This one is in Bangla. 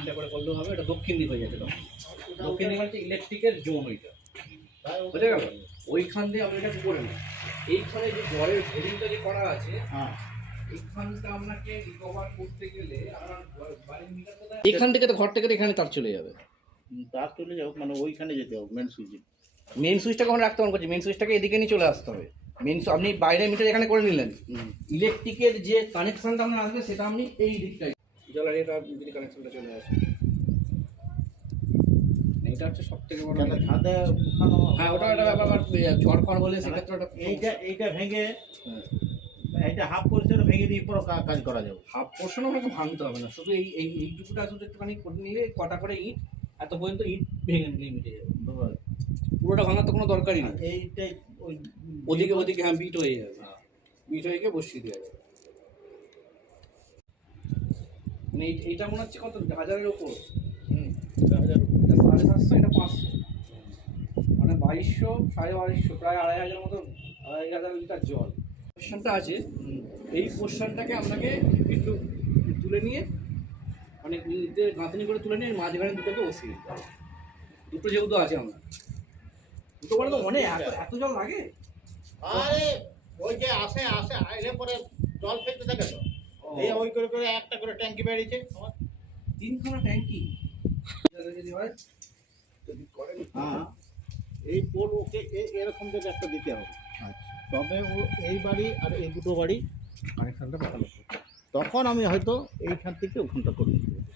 দক্ষিণটা করে করলেও হবে, এটা দক্ষিণ দিক হয়ে যাচ্ছে। দক্ষিণ দিক হচ্ছে ইলেকট্রিকের জোন, ওইটা বুঝে গেল। ওইখান দিয়ে আমরা এটা করে নিই। এইখানে যে জলের ভেরিংটা যে করা আছে, হ্যাঁ, এইখানটা আপনাকে রিকভার করতে গেলে আপনার বাড়ির মিটার কোথায়, এখান থেকে তো ঘর থেকে তো এখানে তার চলে যাবে। তার চলে যাও, মানে ওইখানে যেতে হবে মেন সুইচে। মেন সুইচটাকে আমরা রাখতে পারবো, মেন সুইচটাকে এদিকে নিয়ে চলে আসতে হবে। আপনি বাইরে মিটার এখানে করে নিলেন, ইলেকট্রিকের যে কানেকশনটা আপনার আসবে সেটা আপনি এই দিকটায় জলের এটা যদি কানেকশনটা চলে আসে, এটা হচ্ছে সব থেকে বড়। ছাদে উঠানো, হ্যাঁ, ওটা একটা ব্যাপার, ঝড় ফড় হলে সেক্ষেত্রে ওটা এইটা ভেঙে, এটা হাফ পোর্শন ভেঙে দিয়ে পুরো কাজ করা যাবে। হাফ পোর্শন ওটাকে ভাঙতে হবে না, শুধু এইটুকুটা শুধু একটুখানি করে নিলে, কটা করে ইট এত পর্যন্ত ইট ভেঙে নিলে মিটে যাবে। পুরোটা ভাঙার তো কোনো দরকারই নেই। এইটাই ওদিকে ওদিকে হ্যাঁ বিট হয়ে যাবে, বিট হয়ে গিয়ে বসিয়ে দেওয়া যাবে। মানে এইটা মনে হচ্ছে কত 1000-এর ওপর। 750, এটা 500, মানে 2200, 2250, প্রায় 2500 মতো, 2500 লিটার জল। পোর্শনটা আছে, এই পোর্শনটাকে আপনাকে একটু তুলে নিয়ে, মানে গাঁথনি করে তুলে নিয়ে মাঝখানে দুটোকে বসিয়ে দিতে হবে। দুটো যেহেতু আছে আমরা, দুটো করে তো অনেক এত জল লাগে। আরে ওই যে আসে আইলে পরে জল ফেলতে থাকে তো, এই ওই করে করে একটা করে ট্যাঙ্কি বেরিয়েছে আমার। 3খানা ট্যাঙ্কি যদি হয়, যদি করেন। হ্যাঁ, এই পোল ওকে এরকম থেকে একটা দিতে হবে। তবে ও এই বাড়ি আর এই দুটো বাড়ি কানেকশনটা ভালো, তখন আমি হয়তো এইখান থেকে ওখানটা করে দিতে পারবো।